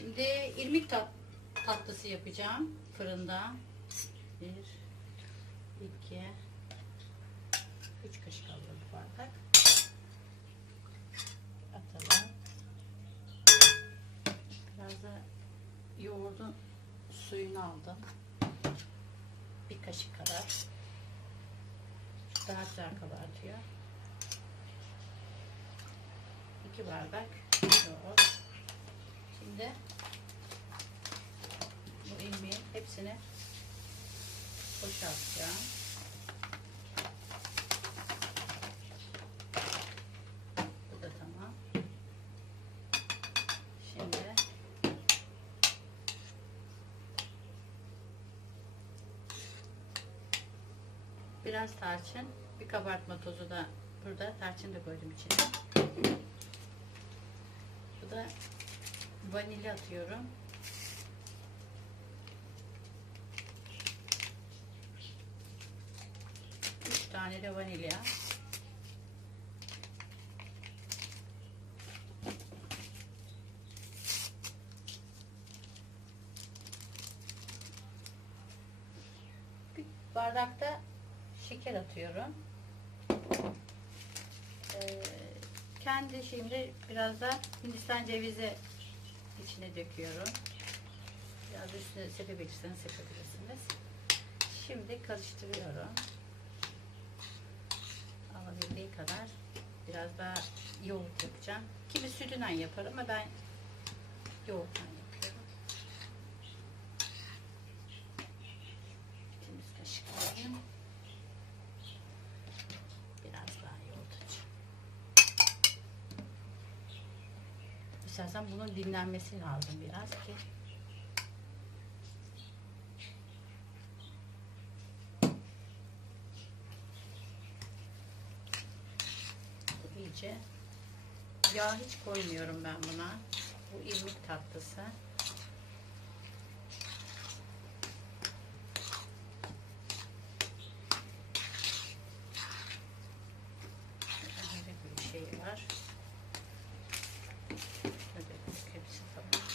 Şimdi irmik tat tatlısı yapacağım fırında. Bir, iki, üç kaşık alıyorum bardak. Atalım. Biraz da yoğurdun suyunu aldım. Bir kaşık kadar. Daha güzel kabartıyor. İki bardak yoğurt. Şimdi bu ilmeğin hepsini boşaltacağım. Bu da tamam. Şimdi biraz tarçın, bir kabartma tozu da burada. Tarçın da koydum içine. Bu da vanilya atıyorum. Üç tane de vanilya. Bir bardakta şeker atıyorum. Ee, kendi şeyimde biraz da Hindistan cevizi içine döküyorum. Biraz üstüne sepebilirseniz sepebilirsiniz. Şimdi karıştırıyorum. Alabildiği kadar biraz daha yoğurt yapacağım. Kimi sütünden yapar ama ben yoğurttan yapıyorum. Şimdi kaşık alayım. Biraz daha yoğurt açacağım. İstersen bunun dinlenmesi lazım biraz ki. İyice yağ hiç koymuyorum ben buna. Bu irmik tatlısı. Bir şey var. Böyle hepsi tamam.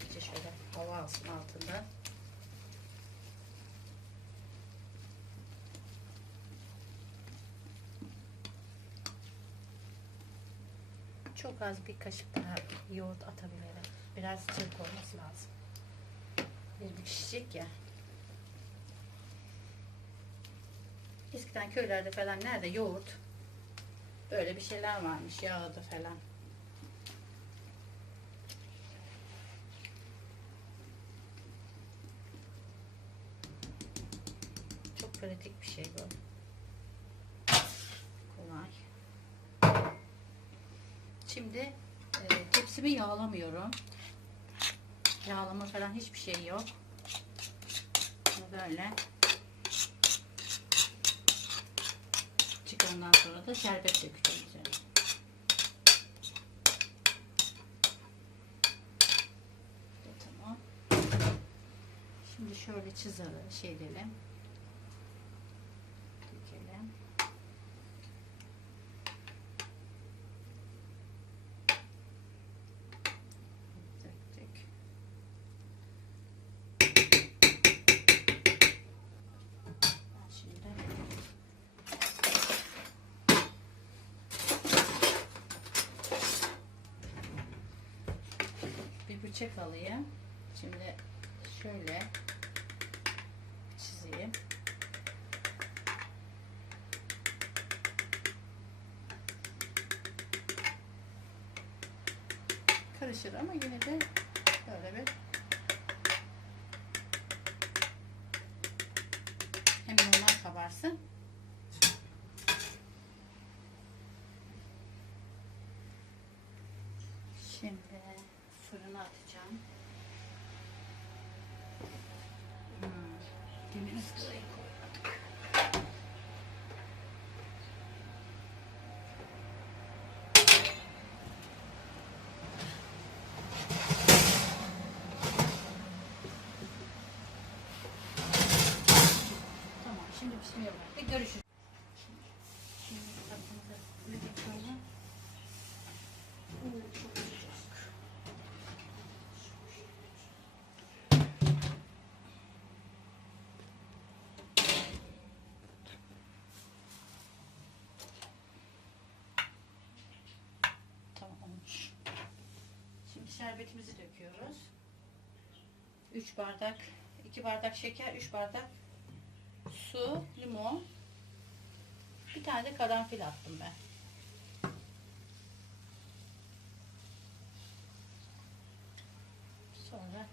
İyice şöyle hava alsın altında. Çok az bir kaşık daha yoğurt atabilirim. Biraz çırp olması lazım. Bir pişecek ya. Eskiden köylerde falan nerede yoğurt böyle bir şeyler varmış yağda falan. Çok pratik bir şey bu. Kolay. Şimdi e, tepsimi yağlamıyorum. Yağlama falan hiçbir şey yok. Böyle. Çıkandan sonra da şerbet dökeceğim üzerine. Şimdi şöyle çizelim, şey edelim. Dökelim. Döktük. Ben Şimdi bir alayım. Şimdi şöyle çizeyim. Karışır ama yine de böyle bir hem normal kabarsın. Şimdi fırına atacağım. Hmm. Tamam şimdi bismillahirrahmanirrahim. Görüşürüz. Şimdi, şimdi kapımızı böyle koyalım. Hmm, çok şerbetimizi döküyoruz. 3 bardak, 2 bardak şeker, 3 bardak su, limon. Bir tane de karanfil attım ben. Sonra